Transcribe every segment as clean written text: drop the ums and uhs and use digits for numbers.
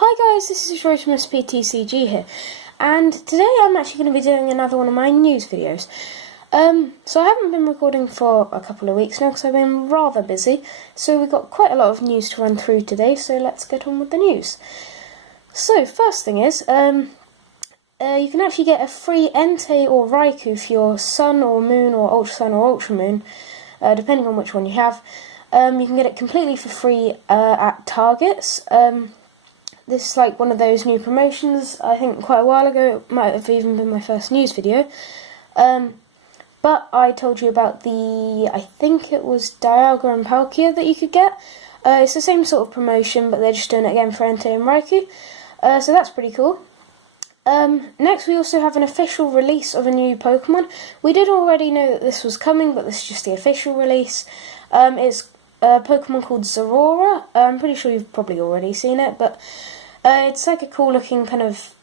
Hi guys, this is Rotormus PTCG here, and today I'm actually going to be doing another one of my news videos. So I haven't been recording for a couple of weeks now because I've been rather busy, so we've got quite a lot of news to run through today, so let's get on with the news. So, first thing is, you can actually get a free Entei or Raikou for your Sun or Moon or Ultra Sun or Ultra Moon, depending on which one you have. You can get it completely for free at Targets. This is like one of those new promotions, I think quite a while ago. It might have even been my first news video. But I told you about I think it was Dialga and Palkia that you could get. It's the same sort of promotion, but they're just doing it again for Entei and Raikou. So that's pretty cool. Next we also have an official release of a new Pokemon. We did already know that this was coming, but this is just the official release. It's a Pokemon called Zorora. I'm pretty sure you've probably already seen it, but it's like a cool looking kind of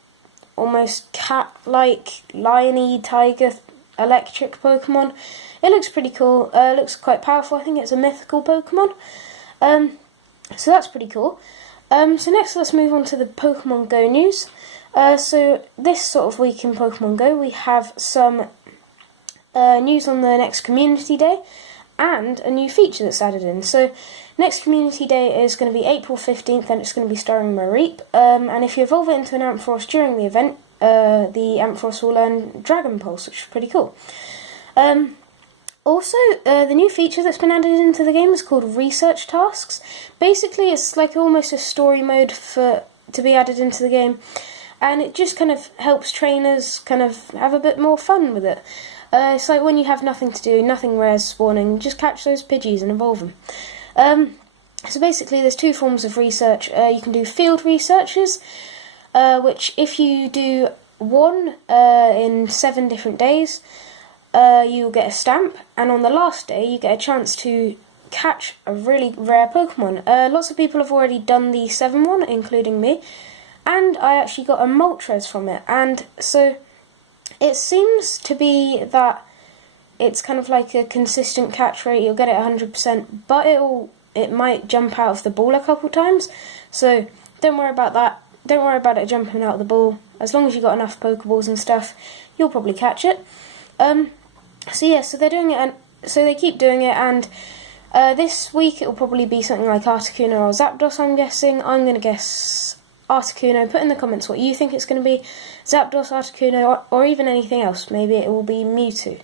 almost cat-like, lion-y, tiger electric Pokemon. It looks pretty cool. It looks quite powerful. I think it's a mythical Pokemon. So that's pretty cool. So next let's move on to the Pokemon Go news. So this sort of week in Pokemon Go we have some news on the next Community Day and a new feature that's added in. So next Community Day is going to be April 15th and it's going to be starring Mareep. And if you evolve it into an Ampharos during the event, the Ampharos will learn Dragon Pulse, which is pretty cool. Also, the new feature that's been added into the game is called Research Tasks. Basically, it's like almost a story mode to be added into the game, and it just kind of helps trainers kind of have a bit more fun with it. It's like when you have nothing to do, nothing rare spawning, just catch those Pidgeys and evolve them. So basically, there's two forms of research. You can do field researches, which if you do one in 7 different days, you'll get a stamp, and on the last day you get a chance to catch a really rare Pokemon. Lots of people have already done the 7 one, including me, and I actually got a Moltres from it, and so it seems to be that it's kind of like a consistent catch rate. You'll get it 100%, but it might jump out of the ball a couple times, so don't worry about that. Don't worry about it jumping out of the ball. As long as you've got enough Pokeballs and stuff, you'll probably catch it. So yeah, so they're doing it, and so they keep doing it, and this week it will probably be something like Articuno or Zapdos, I'm guessing. I'm going to guess Articuno. Put in the comments what you think it's going to be. Zapdos, Articuno, or even anything else. Maybe it will be Mewtwo.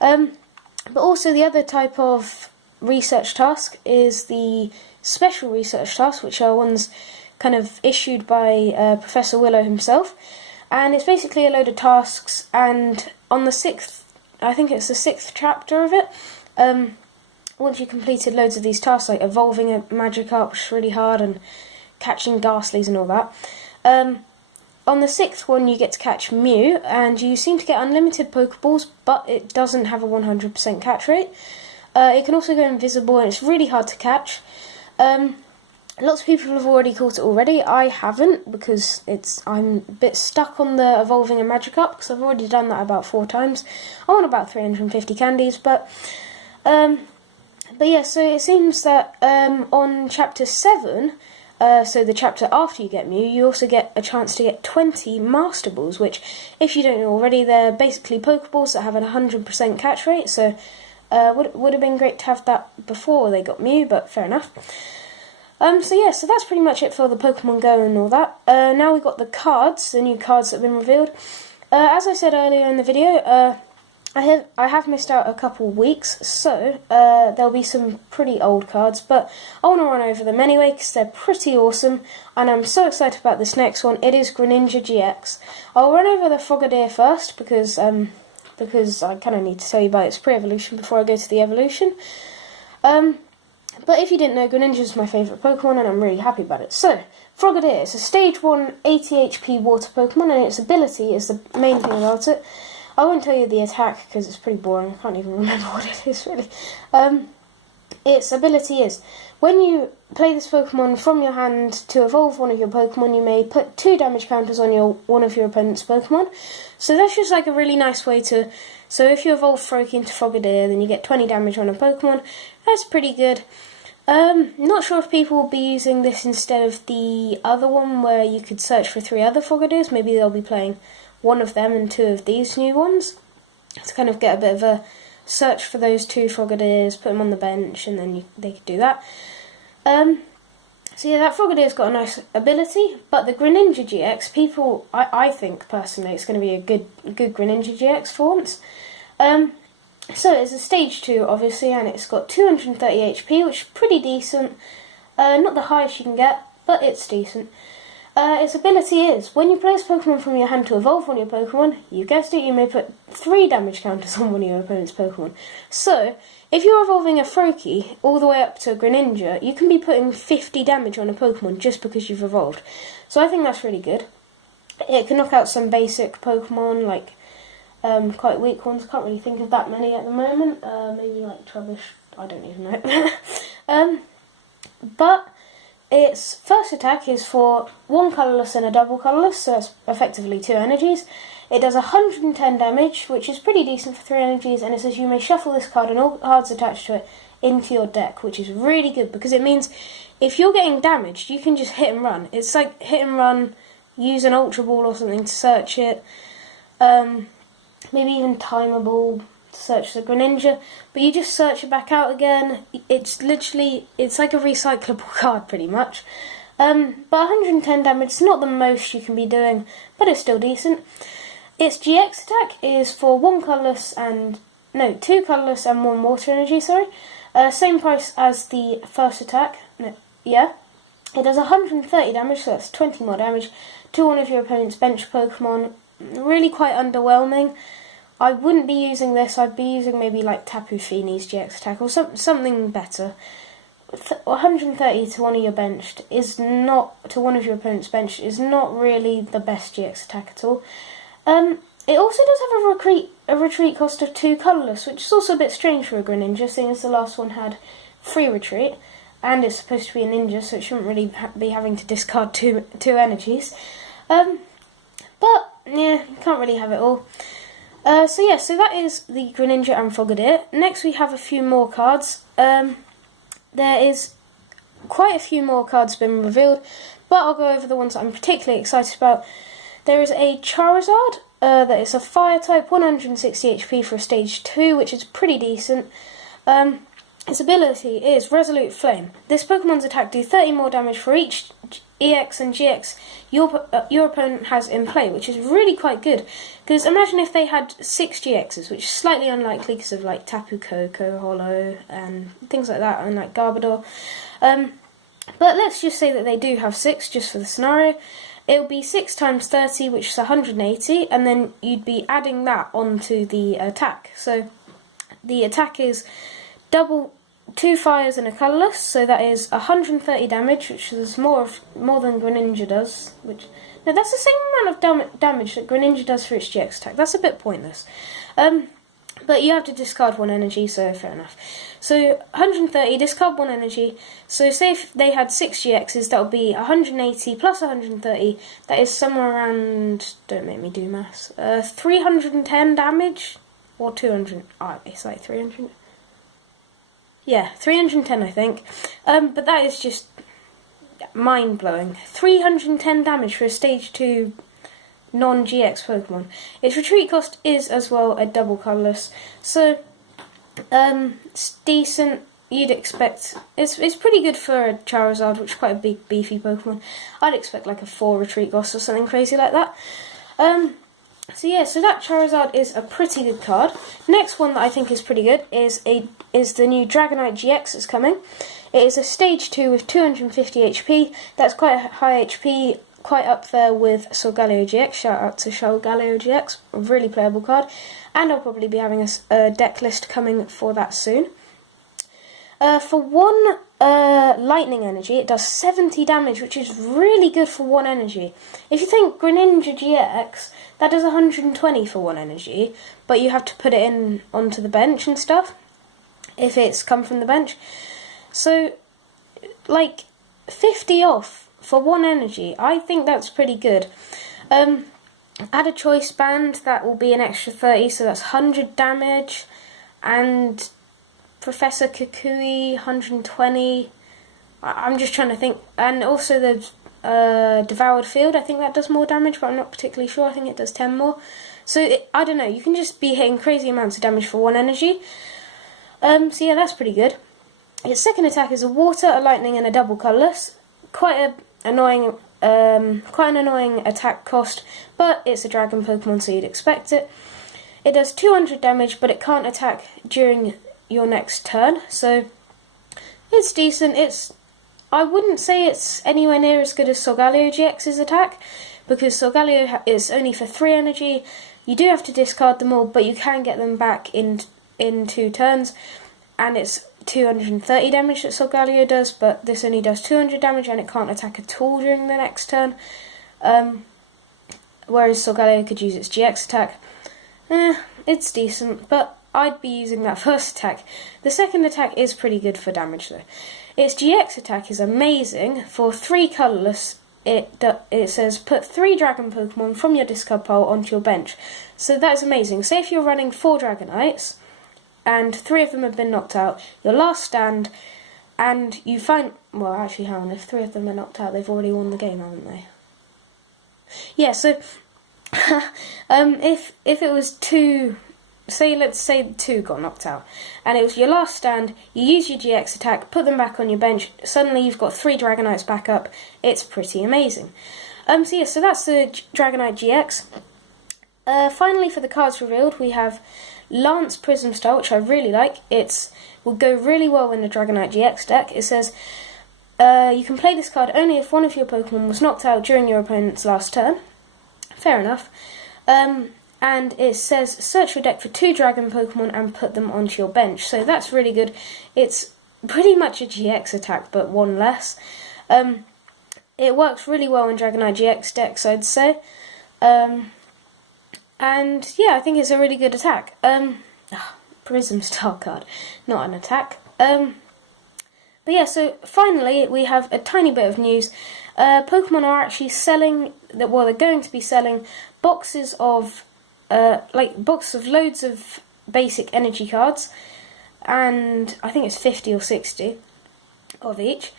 But also the other type of research task is the special research tasks, which are ones kind of issued by Professor Willow himself. And it's basically a load of tasks, and on the 6th, I think it's the 6th chapter of it, once you completed loads of these tasks, like evolving a Magikarp, which is really hard, and catching Ghastlies and all that, on the 6th one you get to catch Mew, and you seem to get unlimited Pokeballs, but it doesn't have a 100% catch rate. It can also go invisible, and it's really hard to catch. Lots of people have already caught it already. I haven't, because I'm a bit stuck on the evolving a Magikarp, because I've already done that about 4 times. I want about 350 candies, but yeah, so it seems that on Chapter 7, so the chapter after you get Mew, you also get a chance to get 20 Master Balls, which, if you don't know already, they're basically Pokeballs that have a 100% catch rate, so would have been great to have that before they got Mew, but fair enough. So yeah, so that's pretty much it for the Pokemon Go and all that. Now we've got the cards, the new cards that have been revealed. As I said earlier in the video, I have missed out a couple weeks, so there'll be some pretty old cards, but I want to run over them anyway because they're pretty awesome, and I'm so excited about this next one. It is Greninja GX. I'll run over the Frogadier first because I kind of need to tell you about its pre-evolution before I go to the evolution. But if you didn't know, Greninja is my favourite Pokemon, and I'm really happy about it. So, Frogadier is a Stage 1 80 HP water Pokemon, and its ability is the main thing about it. I won't tell you the attack, because it's pretty boring. I can't even remember what it is, really. Its ability is, when you play this Pokemon from your hand to evolve one of your Pokemon, you may put 2 damage counters on one of your opponent's Pokemon. So that's just like a really nice way to... So if you evolve Froakie into Frogadier, then you get 20 damage on a Pokemon. That's pretty good. Not sure if people will be using this instead of the other one where you could search for 3 other Frogadiers. Maybe they'll be playing one of them and 2 of these new ones to kind of get a bit of a search for those 2 Frogadiers, put them on the bench, and then they could do that. So yeah, that Frogadier's got a nice ability, but the Greninja GX, I think personally it's going to be a good Greninja GX for once. So it's a stage 2 obviously, and it's got 230 HP, which is pretty decent. Not the highest you can get, but it's decent. Its ability is, when you place Pokemon from your hand to evolve on your Pokemon, you guessed it, you may put 3 damage counters on one of your opponent's Pokemon. So, if you're evolving a Froakie all the way up to a Greninja, you can be putting 50 damage on a Pokemon just because you've evolved. So I think that's really good. It can knock out some basic Pokemon, like quite weak ones. Can't really think of that many at the moment. Maybe like Trubbish, I don't even know. But its first attack is for 1 colourless and a double colourless, so it's effectively 2 energies. It does 110 damage, which is pretty decent for 3 energies, and it says you may shuffle this card and all cards attached to it into your deck, which is really good because it means if you're getting damaged, you can just hit and run. It's like hit and run, use an Ultra Ball or something to search it, maybe even Timer Ball to search the Greninja, but you just search it back out again. It's like a recyclable card pretty much. But 110 damage is not the most you can be doing, but it's still decent. Its GX attack is for 2 colourless and 1 water energy, same price as the first attack. It does 130 damage, so that's 20 more damage to one of your opponent's bench Pokemon. Really quite underwhelming. I wouldn't be using this, I'd be using maybe like Tapu Fini's GX attack or something better. 130 to one of your benched is not, to one of your opponent's bench, is not really the best GX attack at all. It also does have a retreat cost of 2 colourless, which is also a bit strange for a Greninja, seeing as the last one had free retreat, and it's supposed to be a ninja, so it shouldn't really be having to discard two energies. But yeah, you can't really have it all. So that is the Greninja and Frogadier. Next we have a few more cards. There is quite a few more cards been revealed, but I'll go over the ones that I'm particularly excited about. There is a Charizard that is a Fire type, 160 HP for a Stage 2, which is pretty decent. Its ability is Resolute Flame. This Pokemon's attack do 30 more damage for each EX and GX your opponent has in play, which is really quite good. Because imagine if they had 6 GXs, which is slightly unlikely because of like Tapu Koko, Hollow, and things like that, and like Garbodor. But let's just say that they do have 6, just for the scenario. It'll be 6 times 30, which is 180, and then you'd be adding that onto the attack. So the attack is double 2 fires and a colourless, so that is 130 damage, which is more than Greninja does. No, that's the same amount of damage that Greninja does for its GX attack. That's a bit pointless. But you have to discard 1 energy, so fair enough. So 130, discard 1 energy. So say if they had 6 GXs, that would be 180 plus 130. That is somewhere around, don't make me do maths, 310 damage? Or 200, it's like 300. Yeah, 310 I think. But that is just mind-blowing. 310 damage for a Stage 2 non-GX Pokemon. Its retreat cost is as well a double colourless, so it's decent. You'd expect it's pretty good for a Charizard, which is quite a big beefy Pokemon. I'd expect like a 4 retreat cost or something crazy like that. So that Charizard is a pretty good card. Next one that I think is pretty good is the new Dragonite GX that's coming. It is a Stage 2 with 250 HP. That's quite a high HP, quite up there with Solgaleo GX. Shout out to Solgaleo GX, a really playable card. And I'll probably be having a deck list coming for that soon. For 1 lightning energy, it does 70 damage, which is really good for 1 energy. If you think Greninja GX, that does 120 for 1 energy, but you have to put it in onto the bench and stuff, if it's come from the bench. So, like, 50 off for 1 energy, I think that's pretty good. Add a choice band, that will be an extra 30, so that's 100 damage, and Professor Kukui, 120. I'm just trying to think. And also the Devoured Field, I think that does more damage, but I'm not particularly sure. I think it does 10 more. So, I don't know, you can just be hitting crazy amounts of damage for 1 energy. So yeah, that's pretty good. Its second attack is a Water, a Lightning, and a double colourless. Quite an annoying attack cost, but it's a Dragon Pokemon, so you'd expect it. It does 200 damage, but it can't attack during your next turn, so it's decent. I wouldn't say it's anywhere near as good as Solgaleo GX's attack, because Solgaleo is only for 3 energy. You do have to discard them all, but you can get them back in 2 turns, and it's 230 damage that Solgaleo does, but this only does 200 damage and it can't attack at all during the next turn. Whereas Solgaleo could use its GX attack. It's decent, but I'd be using that first attack. The second attack is pretty good for damage though. Its GX attack is amazing. For 3 colourless, it says put 3 Dragon Pokemon from your discard pile onto your bench. So that's amazing. Say if you're running 4 Dragonites, and 3 of them have been knocked out, your last stand, and you find... Well, actually, hang on, if 3 of them are knocked out, they've already won the game, haven't they? Yeah, so... if it was 2... let's say 2 got knocked out, and it was your last stand, you use your GX attack, put them back on your bench, suddenly you've got 3 Dragonites back up. It's pretty amazing. So that's the Dragonite GX. Finally, for the cards revealed, we have Lance Prism Star, which I really like. It will go really well in the Dragonite GX deck. It says, you can play this card only if one of your Pokemon was knocked out during your opponent's last turn. Fair enough. And it says, search your deck for 2 Dragon Pokemon and put them onto your bench. So that's really good. It's pretty much a GX attack, but 1 less. It works really well in Dragonite GX decks, I'd say. And yeah, I think it's a really good attack. Prism Star card, not an attack. But yeah, so finally we have a tiny bit of news. Pokemon are actually selling, they're going to be selling boxes of loads of basic energy cards, and I think it's 50 or 60 of each.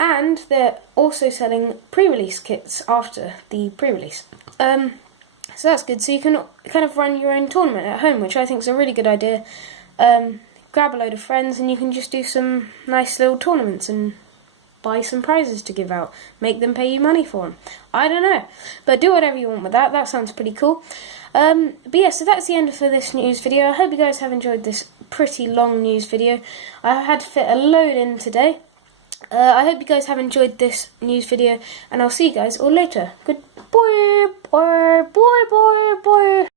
And they're also selling pre-release kits after the pre-release. So that's good. So you can kind of run your own tournament at home, which I think is a really good idea. Grab a load of friends and you can just do some nice little tournaments and buy some prizes to give out. Make them pay you money for them. I don't know. But do whatever you want with that. That sounds pretty cool. But yeah, so that's the end for this news video. I hope you guys have enjoyed this pretty long news video. I had to fit a load in today. I hope you guys have enjoyed this news video, and I'll see you guys all later. Goodbye!